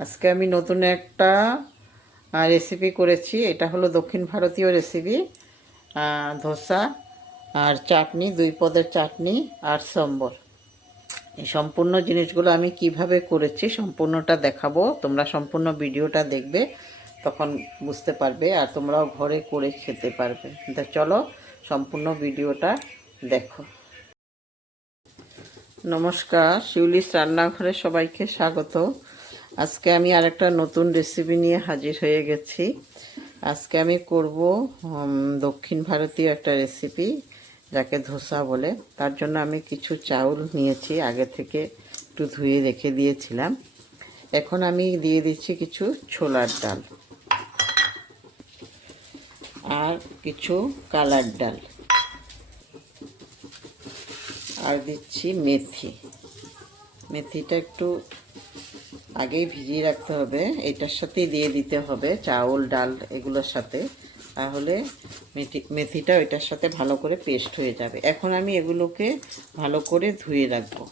আজকে আমি নতুন একটা রেসিপি করেছি। এটা হলো দক্ষিণ ভারতীয় রেসিপি। ধোসা আর চাটনি, দুই পদের চাটনি আর সম্বর। এই সম্পূর্ণ জিনিসগুলো আমি কিভাবে করেছি সম্পূর্ণটা দেখাবো। তোমরা সম্পূর্ণ ভিডিওটা দেখবে, তখন বুঝতে পারবে আর তোমরাও ঘরে করে খেতে পারবে। তা চলো সম্পূর্ণ ভিডিওটা দেখো। নমস্কার, শিউলিস রান্নাঘরে সবাইকে স্বাগত। আজকে আমি আরেকটা নতুন রেসিপি নিয়ে হাজির হয়ে গেছি। আজকে আমি করব দক্ষিণ ভারতীয় একটা রেসিপি, যাকে ধোসা বলে। তার জন্য আমি কিছু চাউল নিয়েছি, আগে থেকে একটু ধুয়ে রেখে দিয়েছিলাম। এখন আমি দিয়ে দিচ্ছি কিছু ছোলার ডাল আর কিছু কালার ডাল, আর দিচ্ছি মেথি। মেথিটা একটু আগেই ভিজিয়ে রাখতে হবে, এটার সাথেই দিয়ে দিতে হবে, চাউল ডাল এগুলোর সাথে, তাহলে মেথিটা এটার সাথে ভালো করে পেস্ট হয়ে যাবে। এখন আমি এগুলোকে ভালো করে ধুয়ে রাখবো।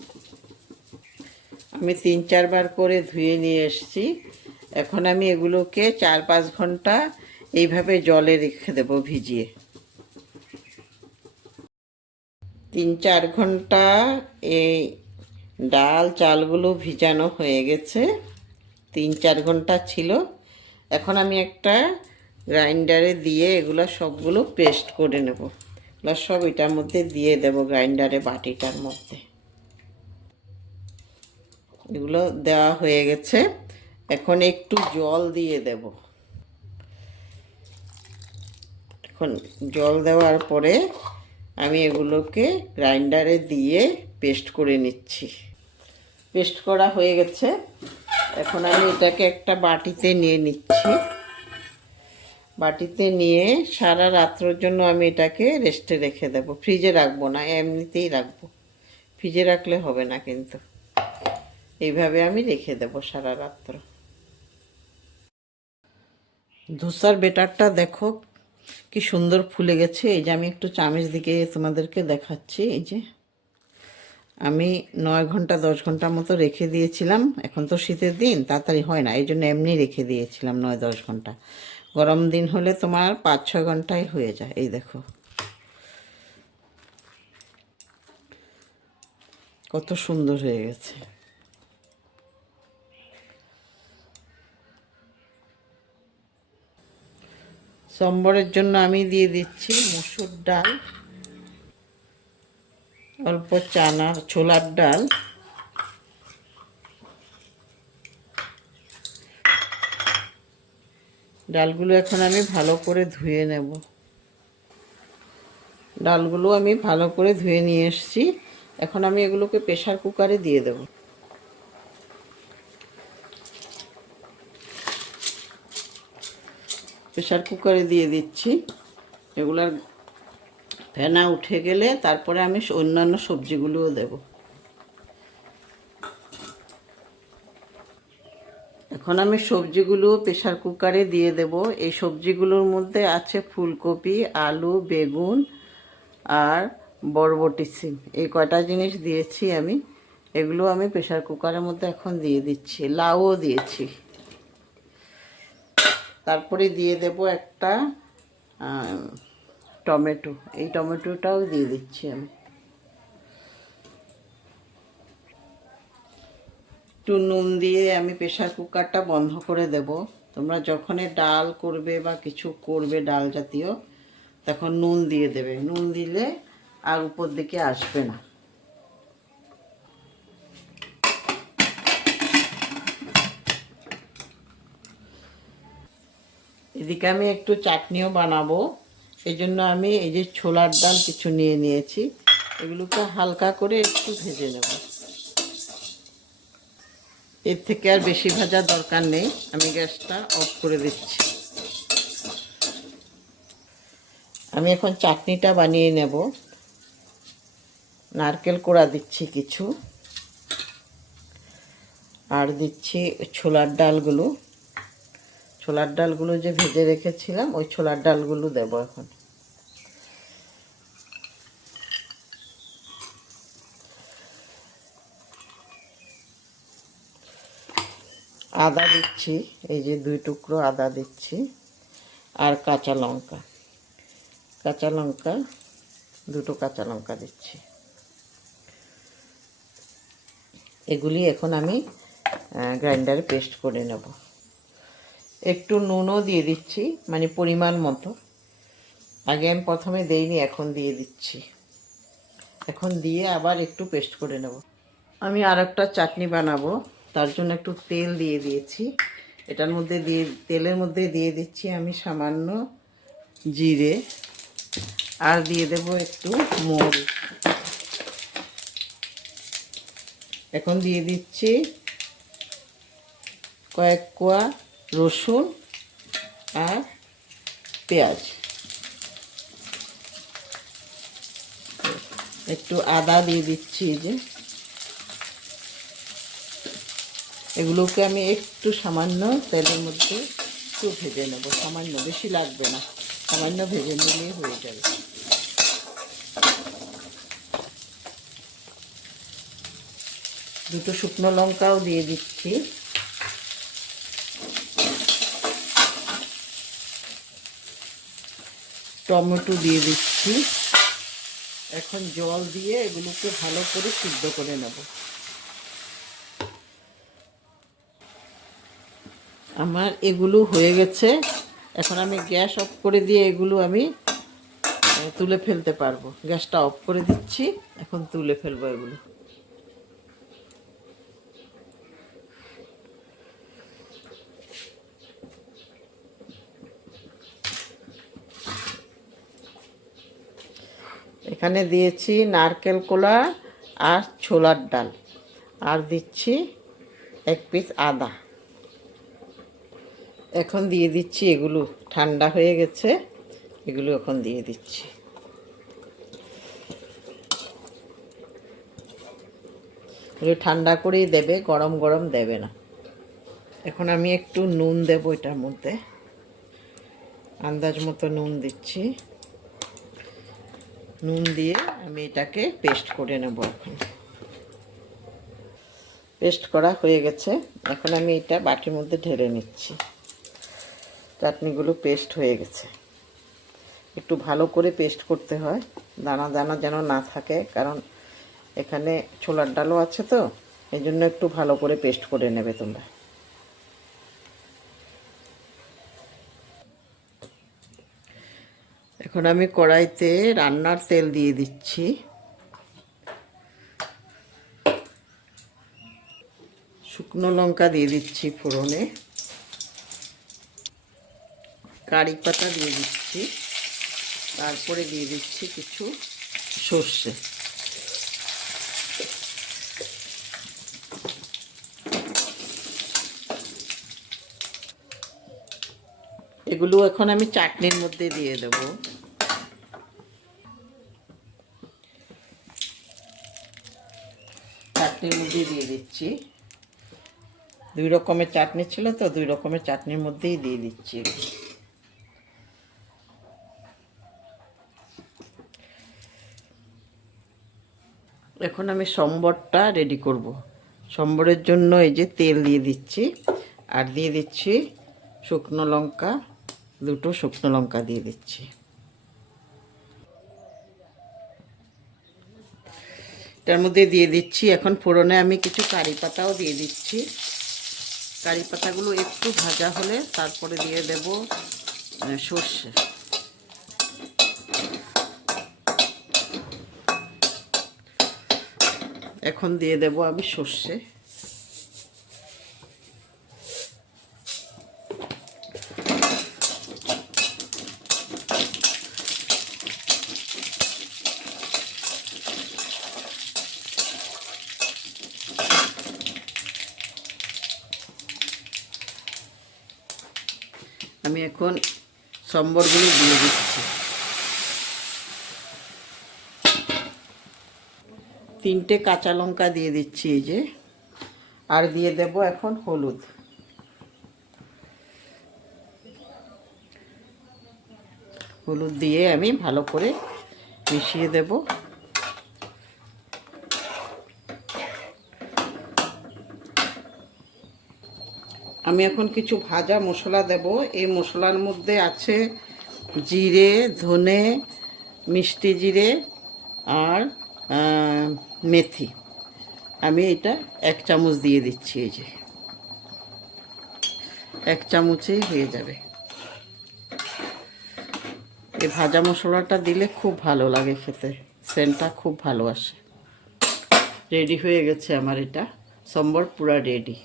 আমি 3-4 বার করে ধুয়ে নিয়ে এসেছি। এখন আমি এগুলোকে 4-5 ঘন্টা এইভাবে জলে রেখে দেবো ভিজিয়ে। 3-4 ঘন্টা এই ডাল চালগুলো ভিজানো হয়ে গেছে। 3-4 ঘন্টা ছিল। এখন আমি একটা গ্রাইন্ডারে দিয়ে এগুলো সবগুলো পেস্ট করে নেব। এগুলো সব এটার মধ্যে দিয়ে দেব, গ্রাইন্ডারে বাটিটার মধ্যে। এগুলো দেওয়া হয়ে গেছে। এখন একটু জল দিয়ে দেব। এখন জল দেওয়ার পরে আমি এগুলোকে গ্রাইন্ডারে দিয়ে পেস্ট করে নিচ্ছি। পেস্ট করা হয়ে গেছে। এখন আমি এটাকে একটা বাটিতে নিয়ে নিচ্ছি। বাটিতে নিয়ে সারা রাত্রের জন্য আমি এটাকে রেস্টে রেখে দেব। ফ্রিজে রাখবো না, এমনিতেই রাখবো। ফ্রিজে রাখলে হবে না কিন্তু, এইভাবে আমি রেখে দেব সারা রাত্র। ধোসার বেটারটা দেখো কি সুন্দর ফুলে গেছে। এই যে আমি একটু চামচ দিকে তোমাদেরকে দেখাচ্ছি। এই যে আমি 9 ঘন্টা 10 ঘন্টার মতো রেখে দিয়েছিলাম। এখন তো শীতের দিন, তাড়াতাড়ি হয় না, এই জন্য এমনি রেখে দিয়েছিলাম 9-10 ঘন্টা। গরম দিন হলে তোমার 5-6 ঘন্টায় হয়ে যায়। এই দেখো কত সুন্দর হয়ে গেছে। সম্বরের জন্য আমি দিয়ে দিচ্ছি মসুর ডাল, অল্প ছোলার ডাল, ডালগুলো এখন আমি ভালো করে ধুয়ে নেব। ডালগুলো আমি ভালো করে ধুয়ে নিয়ে এসেছি। এখন আমি এগুলোকে প্রেসার কুকারে দিয়ে দেব। প্রেসার কুকারে দিয়ে দিচ্ছি। এগুলার ফেনা উঠে গেলে তারপরে আমি অন্যান্য সবজিগুলোও দেব। এখন আমি সবজিগুলো প্রেসার কুকারে দিয়ে দেব। এই সবজিগুলোর মধ্যে আছে ফুলকপি, আলু, বেগুন আর বরবটি সিম। এই কয়টা জিনিস দিয়েছি আমি। এগুলো আমি প্রেসার কুকারের মধ্যে এখন দিয়ে দিচ্ছি। লাউও দিয়েছি। তারপরে দিয়ে দেব একটা টমেটো। এই টমেটোটাও দিয়ে দিচ্ছি আমি। একটু নুন দিয়ে আমি প্রেসার কুকারটা বন্ধ করে দেব। তোমরা যখনই ডাল করবে বা কিছু করবে ডাল জাতীয়, তখন নুন দিয়ে দেবে। নুন দিলে আর উপর দিকে আসবে না। এদিকে আমি একটু চাটনিও বানাবো। এই জন্য আমি এই যে ছোলার ডাল কিছু নিয়ে নিয়েছি, এগুলোকে হালকা করে একটু ভেজে নেব। এর থেকে আর বেশি ভাজা দরকার নেই। আমি গ্যাসটা অফ করে দিচ্ছি। আমি এখন চাটনিটা বানিয়ে নেব। নারকেল কোড়া দিচ্ছি কিছু, আর দিচ্ছি ছোলার ডালগুলো যে ভেজে রেখেছিলাম, ওই ছোলার ডালগুলো দেব এখন। আদা দিচ্ছি, এই যে 2 টুকরো আদা দিচ্ছি, আর কাঁচা লঙ্কা, দুটো কাঁচা লঙ্কা দিচ্ছি। এগুলি এখন আমি গ্রাইন্ডারে পেস্ট করে নেব। একটু নুনও দিয়ে দিচ্ছি, মানে পরিমাণ মতো। আগে আমি প্রথমে দেইনি, এখন দিয়ে দিচ্ছি। এখন দিয়ে আবার একটু পেস্ট করে নেব। আমি আর একটা চাটনি বানাবো, তার জন্য একটু তেল দিয়ে দিয়েছি। এটার মধ্যে তেলের মধ্যে দিয়ে দিচ্ছি আমি সামান্য জিরে, আর দিয়ে দেব একটু মরিচ। এখন দিয়ে দিচ্ছি কয়েক কোয়া রসুন আর পেঁয়াজ, একটু আদা দিয়ে দিচ্ছি। এই যে এগুলোকে আমি একটু সামান্য তেলের মধ্যে একটু ভেজে নেব, সামান্য, বেশি লাগবে না, সামান্য ভেজে নিলেই হয়ে যাবে। দুটো শুকনো লঙ্কাও দিয়ে দিচ্ছি। টমেটো দিয়ে দিচ্ছি। এখন জল দিয়ে এগুলোকে ভালো করে সিদ্ধ করে নেব। আমার এগুলো হয়ে গেছে। এখন আমি গ্যাস অফ করে দিয়ে এগুলো আমি তুলে ফেলতে পারবো। গ্যাসটা অফ করে দিচ্ছি, এখন তুলে ফেলবো এগুলো। এখানে দিয়েছি নারকেল কোলা আর ছোলার ডাল, আর দিচ্ছি 1 পিস আদা। এখন দিয়ে দিচ্ছি, এগুলো ঠান্ডা হয়ে গেছে, এগুলো এখন দিয়ে দিচ্ছি। এগুলো ঠান্ডা করেই দেবে, গরম গরম দেবে না। এখন আমি একটু নুন দেব এটার মধ্যে, আন্দাজ মতো নুন দিচ্ছি। নুন দিয়ে আমি এটাকে পেস্ট করে নেব। এখন পেস্ট করা হয়ে গেছে, এখন আমি এটা বাটির মধ্যে ঢেলে নিচ্ছি। চাটনিগুলো পেস্ট হয়ে গেছে। একটু ভালো করে পেস্ট করতে হয়, দানা দানা যেন না থাকে, কারণ এখানে ছোলার ডালও আছে তো, এই জন্য একটু ভালো করে পেস্ট করে নেবে তোমরা। এখন আমি কড়াইতে রান্নার তেল দিয়ে দিচ্ছি। শুকনো লঙ্কা দিয়ে দিচ্ছি ফোড়নে, কারি পাতা দিয়ে দিচ্ছি, তারপরে দিয়ে দিচ্ছি কিছু সর্ষে। এগুলো এখন আমি চাটনির মধ্যে দিয়ে দেব। চাটনির মধ্যে দিয়ে দিচ্ছি। 2 রকমের চাটনি ছিল তো, 2 রকমের চাটনির মধ্যেই দিয়ে দিচ্ছি। এখন আমি সম্বরটা রেডি করব। সম্বরের জন্য এই যে তেল দিয়ে দিচ্ছি, আর দিয়ে দিচ্ছি শুকনো লঙ্কা, 2টো শুকনো লঙ্কা দিয়ে দিচ্ছি। এটার মধ্যে দিয়ে দিচ্ছি এখন ফোড়নে আমি কিছু কারি পাতাও দিয়ে দিচ্ছি। কারি পাতাগুলো একটু ভাজা হলে তারপরে দিয়ে দেব সর্ষে। এখন দিয়ে দেব আমি সর্ষে। আমি এখন সম্বরগুলো দিয়ে দিচ্ছি। 3টে কাঁচা লঙ্কা দিয়ে দিচ্ছি এই যে, আর দিয়ে দেব এখন হলুদ। হলুদ দিয়ে আমি ভালো করে মিশিয়ে দেব। আমি এখন কিছু ভাজা মশলা দেব। এই মশলার মধ্যে আছে জিরে, ধনে, মিষ্টি জিরে আর মেথি। আমি এটা 1 চামচ দিয়ে দিচ্ছি। এই যে 1 চামচেই হয়ে যাবে। এই ভাজা মশলাটা দিলে খুব ভালো লাগে খেতে, সেন্টটা খুব ভালো আসে। রেডি হয়ে গেছে আমার এটা সম্বর পুরা রেডি।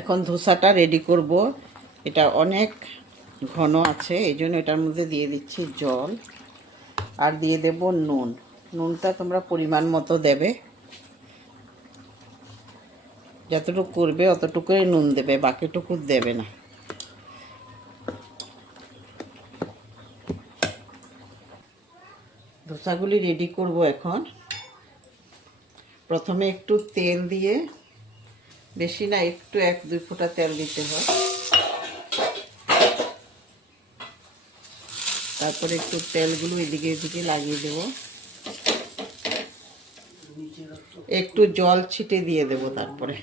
এখন ধোসাটা রেডি করব। এটা অনেক ঘন আছে, এই জন্য এটার মধ্যে দিয়ে দিচ্ছি জল আর দিয়ে দেব নুন। নুনটা তোমরা পরিমাণ মতো দেবে, যতটুকু করবে অতটুকুই নুন দেবে, বাকিটুকু দেবে না। ধোসাগুলি রেডি করব এখন। প্রথমে একটু তেল দিয়ে, বেশি না, একটু 1-2 ফোঁটা তেল দিতে হয়। তারপরে একটু তেলগুলো এদিকে এদিকে লাগিয়ে দেব। একটু জল ছিটে দিয়ে দেব। তারপরে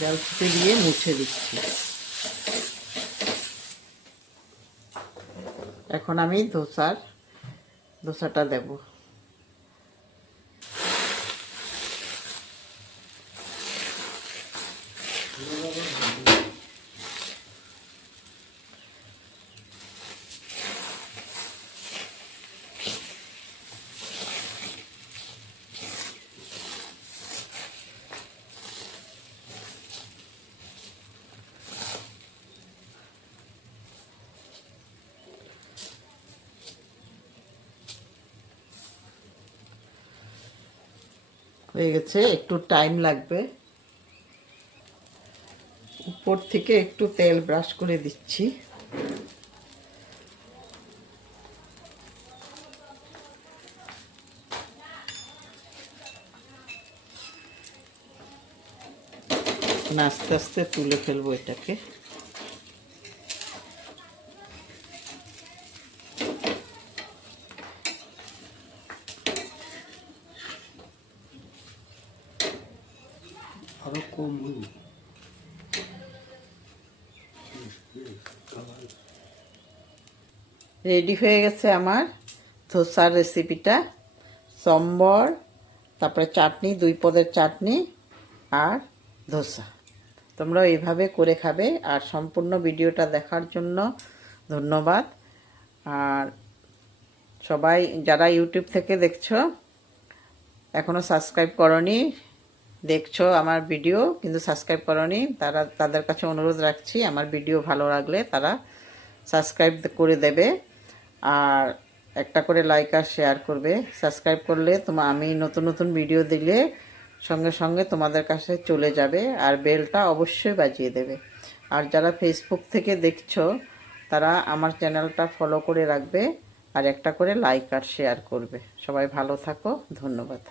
জল ছিটে দিয়ে মুছে দিচ্ছি। এখন আমি ধোসাটা দেব। হয়ে গেছে, একটু টাইম লাগবে। উপর থেকে একটু তেল ব্রাশ করে দিচ্ছি। আস্তে আস্তে তুলে ফেলবো এটাকে। আরো কম রেডি হয়ে গেছে আমার ধোসার রেসিপিটা। সম্বর, তারপরে চাটনি, 2 পদের চাটনি আর ধোসা। তোমরা এইভাবে করে খাবে। আর সম্পূর্ণ ভিডিওটা দেখার জন্য ধন্যবাদ। আর সবাই যারা ইউটিউব থেকে দেখছো, এখনও সাবস্ক্রাইব করনি, দেখছো আমার ভিডিও কিন্তু সাবস্ক্রাইব করনি, তাদের কাছে অনুরোধ রাখছি, আমার ভিডিও ভালো লাগলে তারা সাবস্ক্রাইব করে দেবে। আর একটা করে লাইক আর শেয়ার করবে। সাবস্ক্রাইব করলে আমি নতুন নতুন ভিডিও দিলে সঙ্গে সঙ্গে তোমাদের কাছে চলে যাবে। আর বেলটা অবশ্যই বাজিয়ে দেবে। আর যারা ফেসবুক থেকে দেখছো তারা আমার চ্যানেলটা ফলো করে রাখবে আর একটা করে লাইক আর শেয়ার করবে। সবাই ভালো থাকো, ধন্যবাদ।